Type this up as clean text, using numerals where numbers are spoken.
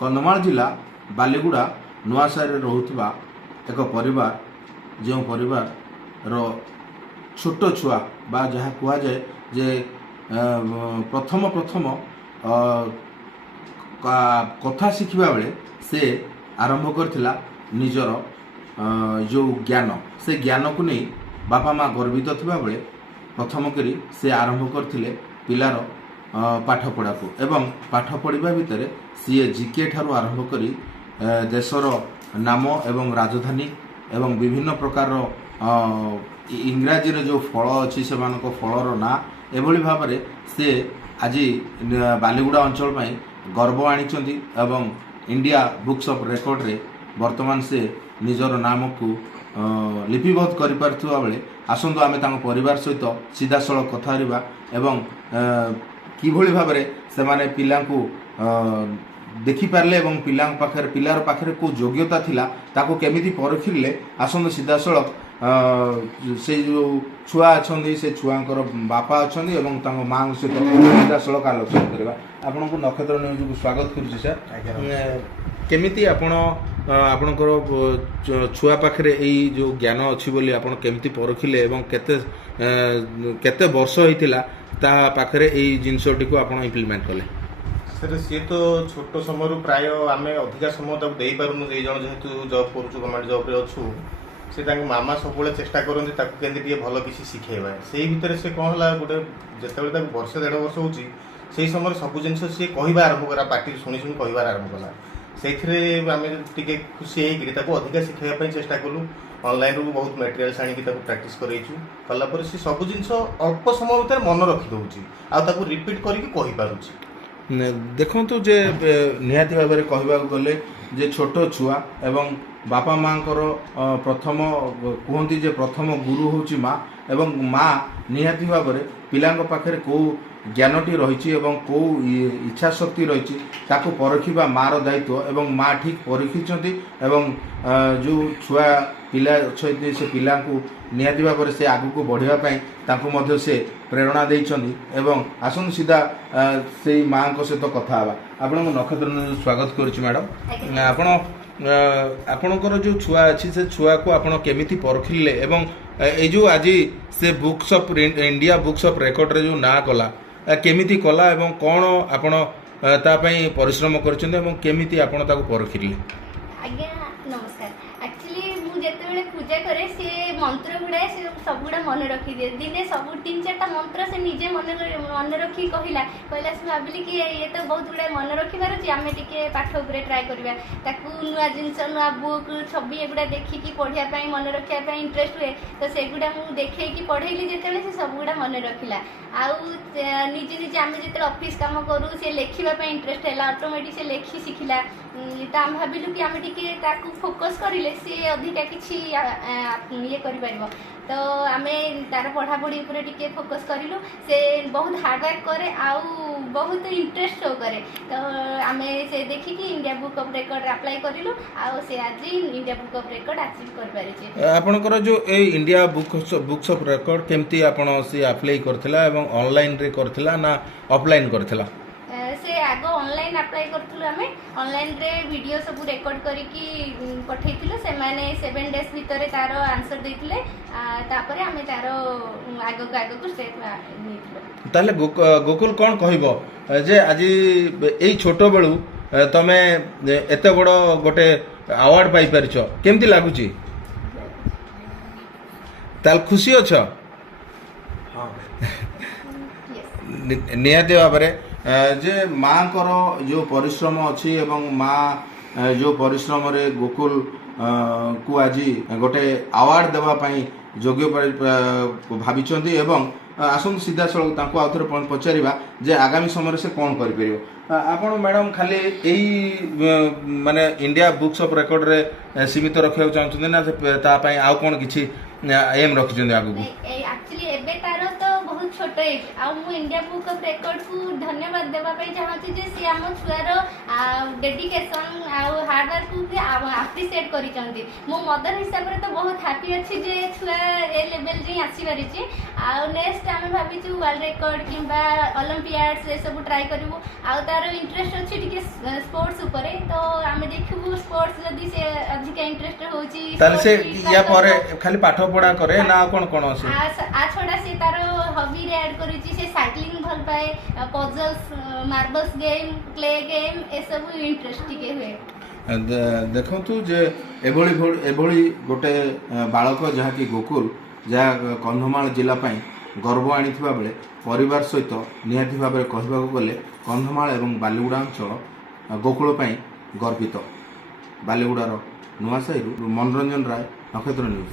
कंधमाल जिला बालीगुड़ा नुआसारे रोहुथिबा एक परिवार जो परिवार रो छोट छुआ बा जहाँ कुआ जाए जे प्रथम प्रथम कथा शिखिबा बेले से आरंभ करथिला निजर जो ज्ञान से ज्ञान को नहीं बापा माँ गर्वित थिबा बेले प्रथम करी से आरंभ करथिले पिलार पाठ पढ़ा को एवं पाठ पढ़ा भितर सी जीके ठारू आरंभ करी देशर नाम एवं राजधानी एवं विभिन्न प्रकार इंग्राजी जो फल अच्छी से फलर ना एभली भाव में से आज बालीगुड़ा अंचल में गर्व आनी एवं इंडिया बुक्स ऑफ रेकॉर्ड रे वर्तमान से निजर नाम को लिपिबद्ध कर पार्थिबा बेले आसंतु आमे तांको परिवार सहित सीधा सड़क कथा हरिबा एवं किभली भाव में से माने पिला को देखि पारले एवं पिलार पाखरे को योग्यता थिला ताको केमिति परखिले आसंतु सीधा सड़क से जो छुआ अच्छा से छुआंकर बापा अच्छा एवं तांको माँ सहित सीधा सड़क आलोचना करवा आपन को नक्षत्र न्यूज को स्वागत करुछि सर केमिति आपणकर छुआ पाखरे एई जो ज्ञान अछि बोली आपण केमिति परखिले एवं केते वर्ष होइतिला ता पाखरे एई जिंसटी को आपण इम्प्लीमेंट कले सर सी तो छोट समय प्राय आम अधिका समय तक दे पारूनु दे जण जेहेतु जॉब करूछु गवर्नमेंट जॉब रे अछु से तांको मामा सब बेले चेष्टा करନ୍ତି ताको केंदे टिके भलो किछि सिखेबा सेही भितर से कोन हला गोटे जेतेबेले ताको वर्ष 1.5 वर्ष होउची सेही समय सब जिंस से कहबा आरंभ करा पार्टी सुनी सुनी कहबा आरंभ कला सेथिरे आमे टिके खुशी हे कि ताको अधिका सिखेबा पई चेष्टा कलु ऑनलाइन रू बहुत मटेरियल्स आनी कि ताको प्रैक्टिस करैछु कला पर से सब जिंस अल्प समय भीतर मन रखि दउची आ ताको रिपीट करिक कहि पारुची देखु जे निहाती भाव में कहवा गले जे छोट छुआ एवं बापा माँ प्रथम कहती जे प्रथम गुरु हूँ माँ एवं माँ निहाती भाव में पिला पाखे कौ ज्ञानटी रही एवं कौ इच्छा शक्ति रही ताकू परखिबा मार दायित्व एवं माँ ठीक परीक्षिंट एवं जो छुआ पिला अच्छे से पिला को निहाती भाव से आगू बढ़ापी ताकू से प्रेरणा देइछन्ति एवं आसन सीधा से माँ सहित कथा हवा आपण नक्षत्र स्वागत करुच्ची मैडम आपण आपणकर जो छुआ अच्छी से छुआ को आपण केमिति परखिले एवं ए जो आज से books of India books of record रे जो ना कला केमिति कला एवं कौन आपण ता पई परिश्रम करछन्ते एवं केमिति आपण ताको परखिले आज्ञा नमस्कार एक्चुअली मु जेतेबेले पूजा करे से मंत्र गुड़ा से सब गुड़ा मन रखी दिए दिने सब 3-4टा मंत्र से निजे मन रखी कहला से भाविली कि ये तो बहुत गुड़ा मन रखी पारुछि आमे टिके पाठ उपरे ट्राई करबा ताकू नुआ जिंस नुआ बुक छवि एगुड़ा देखिकी पढ़िया पई मन रखिया पई इंटरेस्ट हुए तो सेगुड़ा मु देखेकी पढ़ेली जेतेबेले से सब गुड़ा मन रखिला आउ निजे निजे आमे जेते ऑफिस काम करू से लेखिबा पई इंटरेस्ट हैला ऑटोमेटिक से लेखि सिखिला तो आम भाविलु कि आमे टिके ताकू फोकस करिले से अधिका किछि ये करि परबो तो आमे तार पढ़ा पढ़ी ऊपर टिके फोकस करिलु से बहुत हार्ड वर्क करे आउ बहुत इंटरेस्ट शो करे तो आमे से देखि कि India book of record apply करिलु आउ से आज India book of record achieve कर पारिछि आपनकर जो ए इंडिया बुक्स ऑफ रेकॉर्ड केमती आपण से अप्लाई करथिला एवं ऑनलाइन रे करथिला ना ऑफलाइन करथिला से आगो ऑनलाइन अप्लाई करथुलु आमे ऑनलाइन रे वीडियो सब रेकॉर्ड करिकी पठैथिलु से माने 7 डेज भितरे तारो आंसर दैथिले तापरे आमे तारो आगो को स्टेप नीथिलु ताले गोकुल कोन कहइबो जे आज एई छोटो बेलू तमे एते बड़ गोटे अवार्ड पाई परिछो केमती लागुची ताल खुशी अछो हां निहाती भाव में जे माँ जो परिश्रम अच्छी एवं माँ जो परिश्रम रे गोकुल को आज गोटे अवार्ड देवाई योग्य भावी एवं आसନ୍ତୁ सीधा सड़क आउ थे पचारा जे आगामी समय से कौन कर आपण मैडम खाली यही माने इंडिया बुक्स ऑफ रेकॉर्ड रे सीमित रखा चाहते ना तापाई आउ कौन किसी एम रखिंट आगू एक्चुअली एबे तारो तो बहुत छोट एज आ मु इंडिया बुक ऑफ रेकॉर्ड को धन्यवाद देबा पई चाहछि जे से हम छुआर डेडिकेशन आउ हार्ड वर्क को अप्रिशिएट करिसंती मो मदर हिसाब रे तो बहुत हैप्पी अछि जे छुआ ए लेवल जे आसी परिछि आ नेक्स्ट हम भाबी छु वर्ल्ड रिकॉर्ड किंबा ओलंपियाड्स ए सब ट्राई करबो आ तार इंटरेस्ट अछि टिके स्पोर्ट्स ऊपर तो हम देखबो स्पोर्ट्स जदी से अधिक इंटरेस्ट होछि ताले से या परे खाली पाठ पढ़ा करे ना कोन कोन अछि आ छोड़ा से तार हॉबी रे ऐड करिछि से साइक्लिंग भल पाए puzzles marbles game clay game ए सब इंटरेस्ट टिके हुए देखु जे एभली गोटे बालक जहाँकि गोकुल जहाँ कंधमाल जिला पाई गर्व आनिथिबा बेले परिवार सहित निहाती भाव में कहबाक गले कंधमाल एवं बालीगुड़ा अंचल गोकुल पाई गर्वित। बालीगुड़ार नुआसाही मनोरंजन राय, नक्षत्र न्यूज।